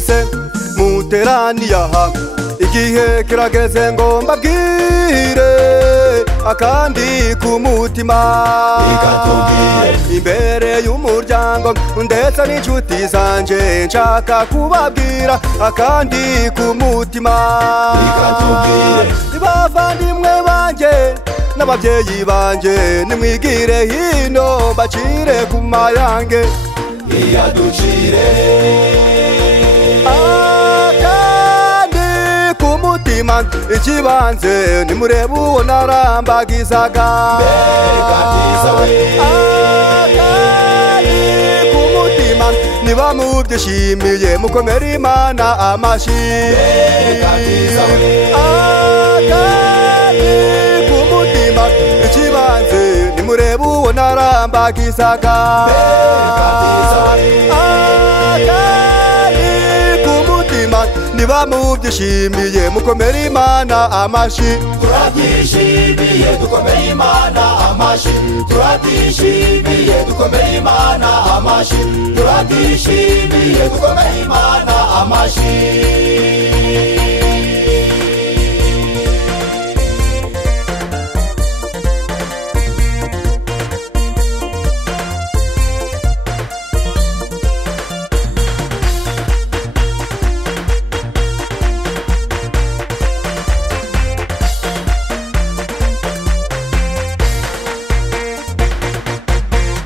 mwese muteraniye aha, igihe kirageze ngo mbabwire akandi ku mutima. Imbere y'umuryango ndetse n'inshuti zanje nshaka kubabwira akandi ku mutima. Bavandimwe banje n'ababyeyi banje nimwigire hino bacire ku mayange iyaducire akandi ku mutima. Ikibanze nimurebe uwo narambagizaga akandi ku mutima. Niba mubyishimiye mukomere Imana amashi akandi ku mutima. Ikibanze nimurebe uwo narambagizaga akandi ku mutima. Niba mubyishimiye mukomere Imana amashi. turabyishimiye dukomere Imana amashi, turabyishimiye dukomere Imana amashi, turabyishimiye dukomere Imana amashi.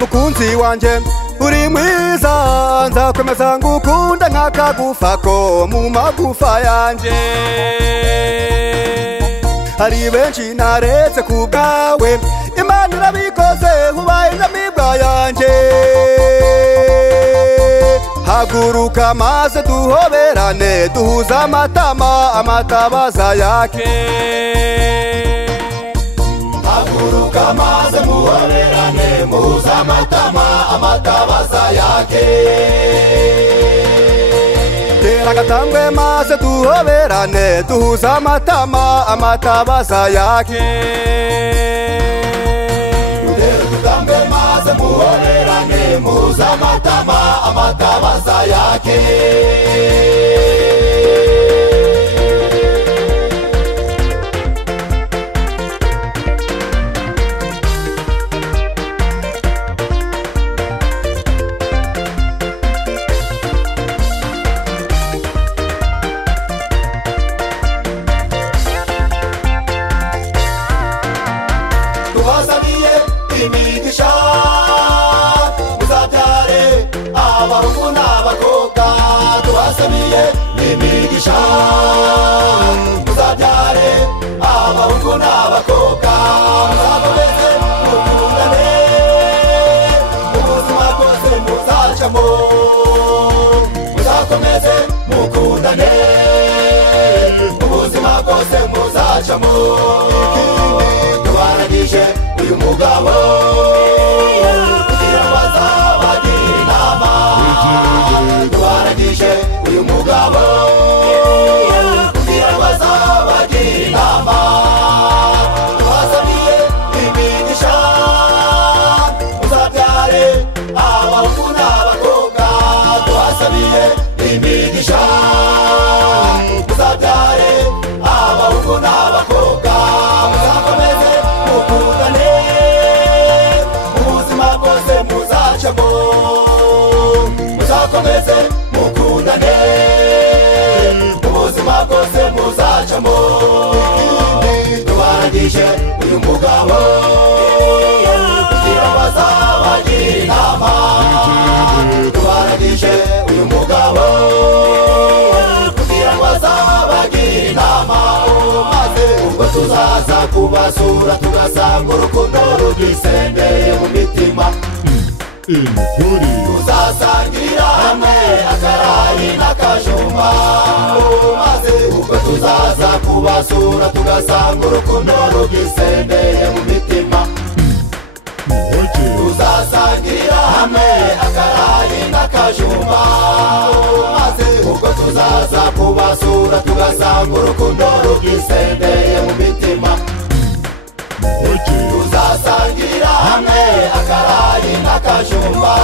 Mukunzi wanje uri mwiza, nzakomeza ngukunda nk'akagufa ko mu magufa yanje. Hari benshi naretse ku bwawe, Imana irabikoze ubaye inyamibwa yanje. Haguruka maze duhoberane duhuza amatama amatabaza yake. Haguruka maze muhoberane muhuza amatama amatabaza yake. Tera agatambwe maze duhoberane duhuza amatama amatabaza yake. Tera agatambwe maze muhoberane muhuza amatama amatabaza yake. Tubasabiye imigisha muzabyare abahungu n'abakobwa. Tubasabiye imigisha muzabyare abahungu n'abakobwa. Muzakomeze mukundane ubuzima bwose muzacamo. Muzakomeze mukundane ubuzima bwose muzacamo. Tubaragije uyu mugabo kugira ngo azabagire inama. Tubaragije uyu mugabo kugira ngo azabagire inama. Tubasabiye imigisha muzabyare abahungu n'abakobwa. Tubasabiye imigisha muzabyare abahungu n'abakobwa. Muzakomeze mukundane ubuzima bwose muzacamo. Muzakomeze mukundane ubuzima bwose muzacamo. Tubaragije uyu mugabo kugira ngo azabagire inama. Tubaragije uyu mugabo kugira ngo azabagire inama. Maze ubwo tuzaza kubasura tugasanga urukundo rugisendeye mu mitima. Tuzasangirira hamwe akarayi n'akajumba. Maze ubwo tuzaza kubasura tugasanga urukundo rugisendeye mu mitima. Tuzasangirira hamwe akarayi n'akajumba. Maze ubwo tuzaza kubasura tugasanga urukundo rugisendeye mu mitima. Tuzasangirira hamwe akarayi n'akajumba.